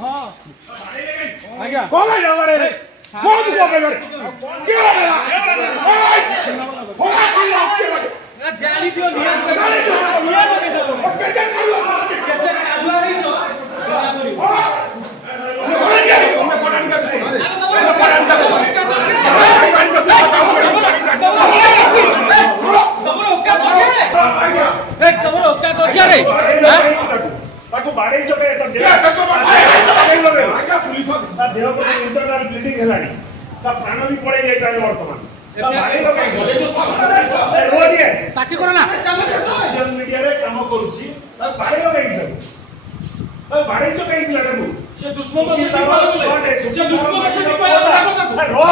हां आज्ञा कौन है बाड़े रे कौन को बाड़े रे के बाड़ेला हो कौन आपके बाड़े जाली दियो निया के दो केते करलो केते आजुआ रे तो ताको बाड़े चके त दे ताको बाड़े लगे आज्ञा पुलिस ता देह को इंटरनल ब्लीडिंग हेलानी ता प्राण भी पड़े जाय ताले वर्तमान ता बाड़े लगे गले जो सामने रो दिए पार्टी करो ना सोशल मीडिया रे काम करूची ता बाड़े लगे ता बाड़े चके इन लगे से दुश्मन से रो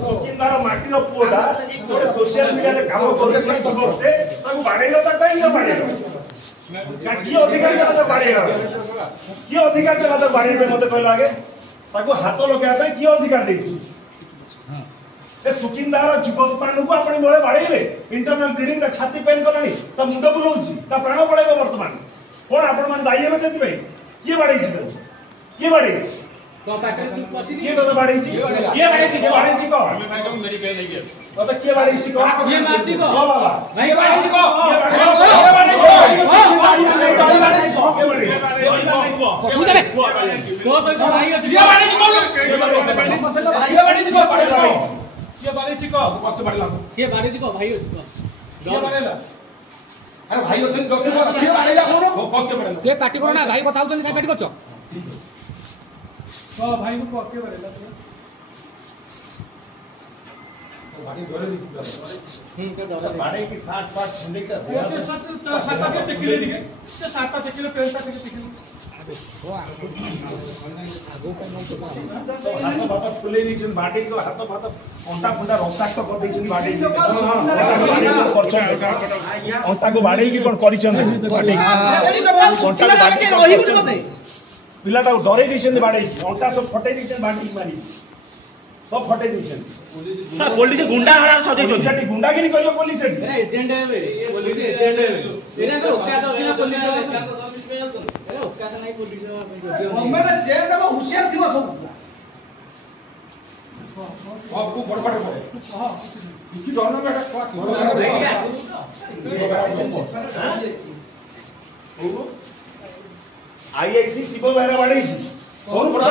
सुकिंदार माटी रो पोडा सोशल मीडिया रे काम करूची तबते ताको बाड़े लता काई न बाड़े की अधिकार के बाड़ेगा की अधिकार के बाड़े मत कहला आगे ताको हाथ लगे की अधिकार देछि ए सुकिंदार जीवन प्राण को आपण मोळे बाड़ेबे इंटरनल ब्लीडिंग का छाती पेन करलानी त मुंड बुलौछि त प्राण पड़ेबो वर्तमान कोन आपण मन दाइए में सेति पे की बाड़ेछि त की बाड़ेछि तो पैकेज पसी ये तो बाड़ेछि ये बाड़ेछि को हमें भाई को मेडिकल नहीं गया तो के बाड़ेछि को ये मारती को हां बाबा नहीं बाड़ेछि को ये बाड़ेछि को तू दे को सही भाई अछि ये बाड़ेछि को ये बाड़ेछि को ये बाड़ेछि को कत बाड़ला ये बाड़ेछि को भाई अछि को ये बाड़ेला अरे भाई अछि डॉक्टर के बाड़ेला को कत बाड़ला के पार्टी करो ना भाई बताउ तनी का पार्टी करछो तो भाई को के बाड़ेला तो बाड़ी डरे दी के डरे बाड़े की 60 पार्ट छुने का वो 7 के टिकले दिखे ते 7 टिकले पेन का टिकले वो आगो का नहीं तो हाथ बात फुले दी छन बाड़ी जो हाथ बात अंटा फुंडा रक्ताक्त कर दै छन बाड़ी अंटा को बाड़ी की कोन करि छन बाड़ी अंटा बाड़ी रही बुझ मते पिलाटा डरे दी छन बाड़ी अंटा सब फटे दी छन बाड़ी मारी सब फटे दी छन पुलिस गुंडा वाला सजे चोरी सेठी गुंडागिरी करियो पुलिस सेठी ए एजेंट है पुलिस एजेंट है एने तो ओका तो बिना पुलिस अरे ओका तो नहीं पुलिस मम्मे ने जे दबा होशियार दिवस आपको बड़बड़ हां किछि डरना बेटा क्लास आईआईसी शिव बेरा बाड़ी कौन बड़ा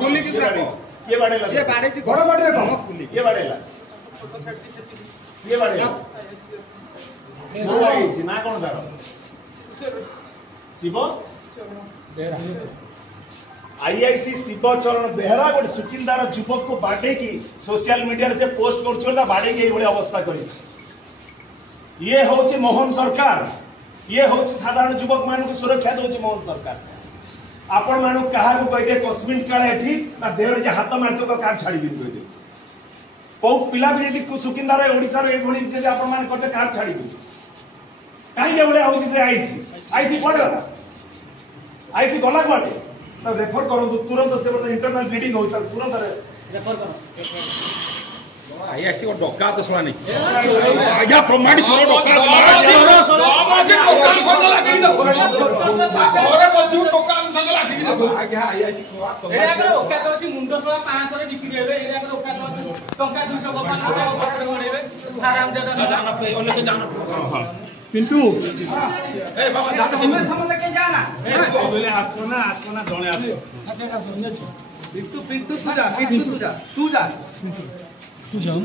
कुली की ये बाड़ेला ये बाड़े जी बड़ा बाड़े ये बाड़ेला ये बाड़ेला वो आईसी ना कौन दारो शिव बेरा आईआईसी शिव चरण बेहरा गोटे सुकिंदार युवक को बाटे की सोशल मीडिया से पोस्ट कर बाड़े की ये अवस्था करी ये होची मोहन सरकार ये होची साधारण युवक मान को सुरक्षा दोची मोहन सरकार आपण मानु कहा को कहते कस्मिन काले एठी ना देह जे हाथ मारतो को काम छाड़ी भी कहते को पिला भी यदि सुकिंदार ओडिसा रे एभली जे आपण मान करते काम छाड़ी भी काई जे बळे होची से आईसी कोड गला आईसी गला कोडे तो रेफर करू तुरंत से इंटरनल ब्लीडिंग होता तुरंत रेफर करो आईआईसी को डॉक्टर तो सुना नहीं आज्ञा प्रमाणित चोर डॉक्टर आज टोकन संग लागी दो और बच्चू टोकन संग लागी दो आज्ञा आईआईसी को एरा करो ओका तो छी मुंडो सवा 500 रे बिक्री हेबे एरा करो ओका तो टंका 200 को 500 को पकड़ गणेबे आराम जदा जाना पे ओले के जाना हां पिंटू ए बाबा जा हमें समझ के जाना ए बोले आसो ना जणे आसो पिंटू तू जा तू जाऊं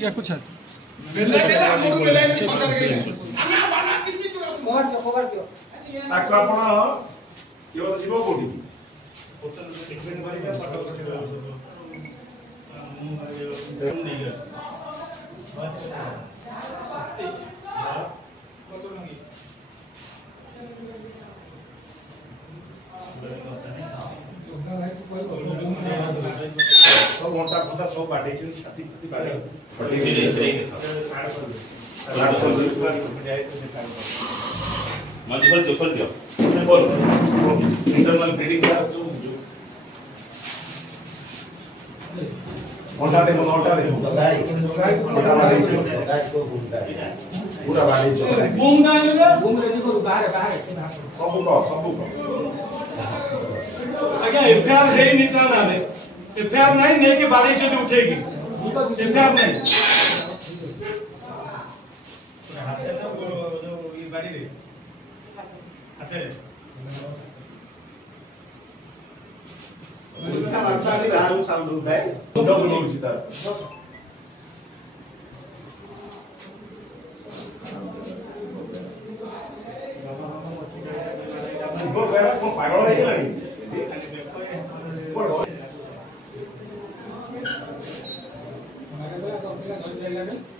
क्या कुछ है खबर दियो ताको आपण यो जीव कोठी ओचन ट्रीटमेंट करिया पटो सब घंटा घंटा सब बाटे छाती छाती बाटे मल्टीपल जोफल दियो बोल इंटरनल ब्लीडिंग का सब जो घंटा दे घंटा दे गाय को घंटा पूरा बाड़ी चले बूम डालले बूम रेडी करू बाहर बाहर सब को आज्ञा एफआईआर है नहीं था ना एफआईआर नहीं के बाड़ी से उठेगी एफआईआर नहीं ये बाड़ी रे आते उनका वार्ता भी बाहर साउंड होता है मुंडा बुझाउछि तार सिंपल बेरा को पागल हो गेलानी हमारे को कंपनी का